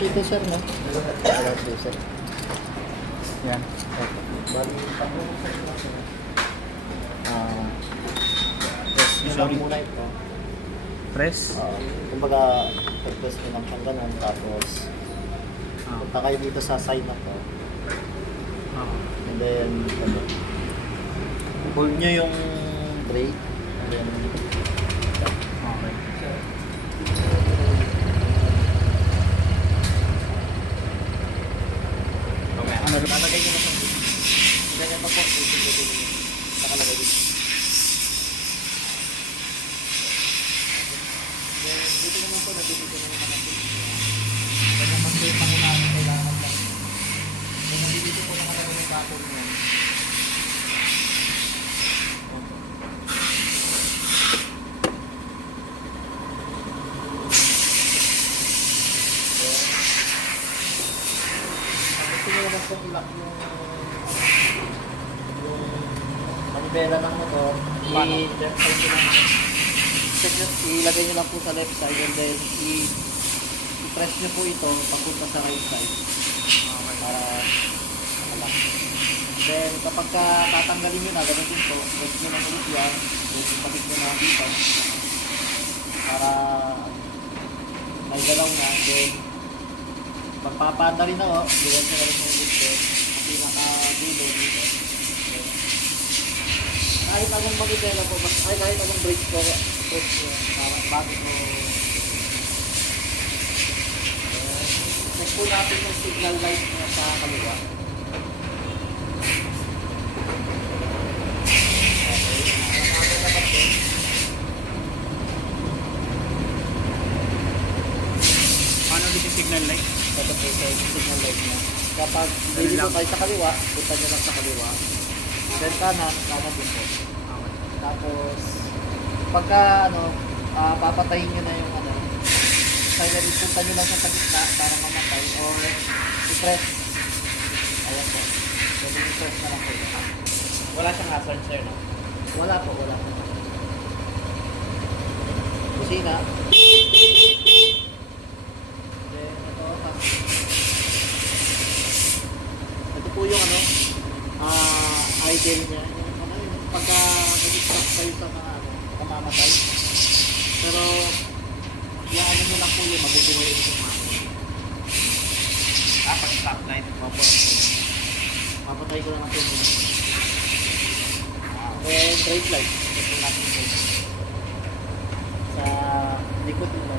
sheet to, sir, no? Sir. Yan. Bali. Ah, press nyo lang muna ito. Press. Ah, kumbaga, press nyo lang siyang ganun, tapos Ah. punta kayo dito sa side na to. Ah. And then, ano, hold nyo yung brake. And then, Okay. ano, lalagay nyo na sa Ganyan pa po, nakalagay dito. Then, dito naman po, nandito naman natin. Ganyan pa po yung pangunahan kailangan lang. Then, nandito po nakalagay yung button niya. Gusto nyo naman po ilak yung yung manibela ng motor. Paano? Side nyo lang. Check nyo, ilagay nyo lang po sa left side and then i-press nyo po ito papunta sa right side Okay. para makalak. Then kapag ka tatanggalin nyo na, ganun din po, press nyo lang ulit yan, then ipabit nyo na dito para may galaw na, then magpapanda rin ako, diyan nyo na rin yung ulit ko, pinaka-dulo dito. Then, kahit anong basta ay kahit anong brake ko, brake ko, para bago Check po natin yung signal light niya sa kaliwa. Na. Paano yung signal light? Ito po sa signal light niya. Kapag hindi po tayo sa kaliwa, punta nyo lang sa kaliwa. Then kanan, kanan din po. Tapos, pagka ano, ah, papatayin nyo na yung ano, silent, punta nyo lang siya sa gitna para mamatay or i-press. Ayan po. Pwede i-press na lang po. Wala siyang hazard, sir, no? Wala po, wala po. Kusina. Then, ito, tas- ito po yung ano, ah, idle niya. Yung, ano, yung pagka nag-stop kayo sa mga kamamatay. Pero, yung ano nyo lang po yun, mabubuhay ulit yung mga. Ah, pag stoplight. Opo. Papatay ko lang ito muna. And brake light. Ito natin ito. Sa likod mo,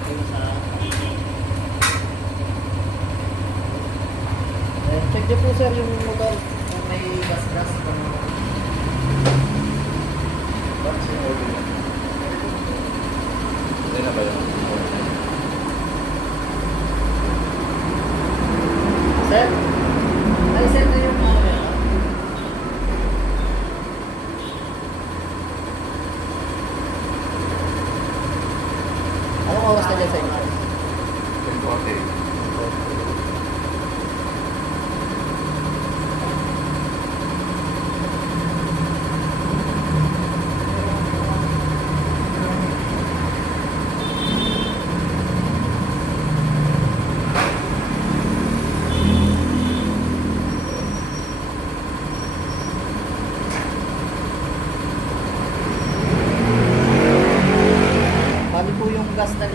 ito sa And check niyo po sir yung motor kung may gas-gas kung Bakit yung order niya? Hindi na ba yun? Sir, ay sir na yung ano yan. Oras na dyan sa inyo? Okay. Gas na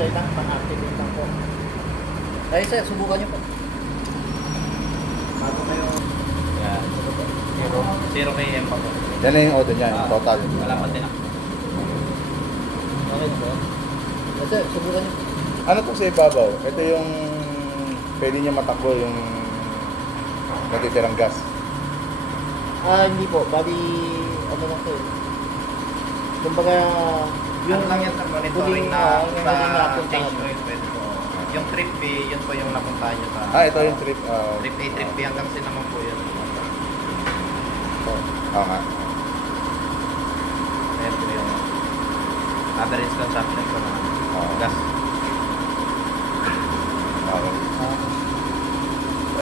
nilagay namin, 1 liter lang, pang-activate lang po. Ay sir, subukan niyo po. Bago kayo. Yan. Zero. Zero km pa po. Yan na yung order niya, yung Ah, total. Wala pa din ako. Okay na ba? Ay, sir, subukan niyo. Ano to sa ibabaw? Ito yung pwede niya matakbo yung natitirang gas. Ah, hindi po. Bali, ano lang to eh. Kumbaga, Yung lang sa monitoring na ah, yung sa huling napuntahan. change oil pwede po. Yung trip B, yun po yung napuntahan nyo sa... Ah, ito yung trip. ah, Trip A, trip B hanggang C naman po yun. Oo nga. Ayan po yung average consumption po ng Oo. gas.